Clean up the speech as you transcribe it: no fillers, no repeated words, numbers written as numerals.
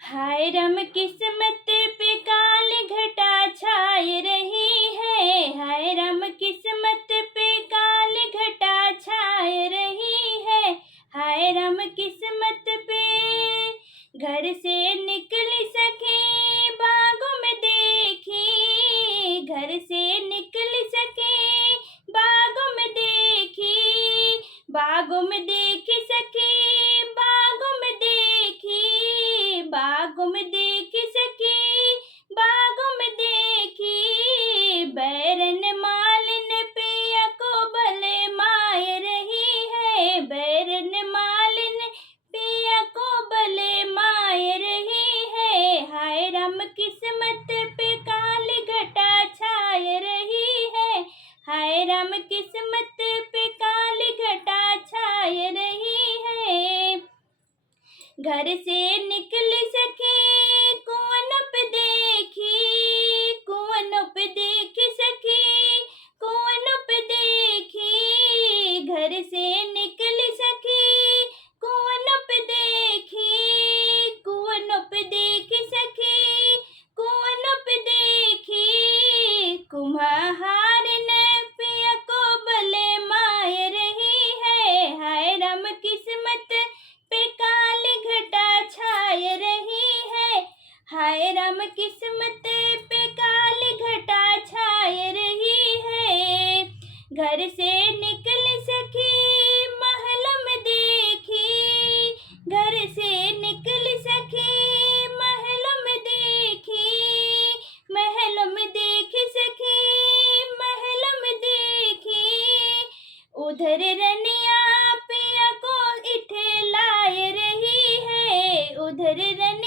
हाय रम किस्मत पे काली घटा छाय रही है। हाय रम किस्मत पे काली घटा छाय रही है। हाय रम किस्मत पे घर से निकली सखी बागों में देखी। घर से निकली सखी बागों में देखी। बागों में देखी सखी बागों में देखी। बागों में देखी सखी बागों में देखी। बैरन मालिन पिया को भले माय रही है। बैरन मालिन पिया को भले माय रही है। हाय राम किस्मत पे काली घटा छाय रही है। हाय राम किस्मत पे काली घटा छाय रही है। घर से निकली सखी कुआं पे देखी। कुआं पे देखी सखी कुआं पे देखी। घर से निकली सखी कुआं पे देखी। कुआं पे देखी सखी कुआं पे देखी। कुम्हार ने पिया को भले माय रही है। हाय राम किस्मत पे काली घटा छाय रही है। हाय राम किस्मत पे काली घटा छाय रही है। घर से निकली सखी महल में देखी। घर से निकली सखी महल में देखी। महल में देखी सखी महल में देखी। उधर रनिया पिया को इठे लाय रही है। उधर रनिया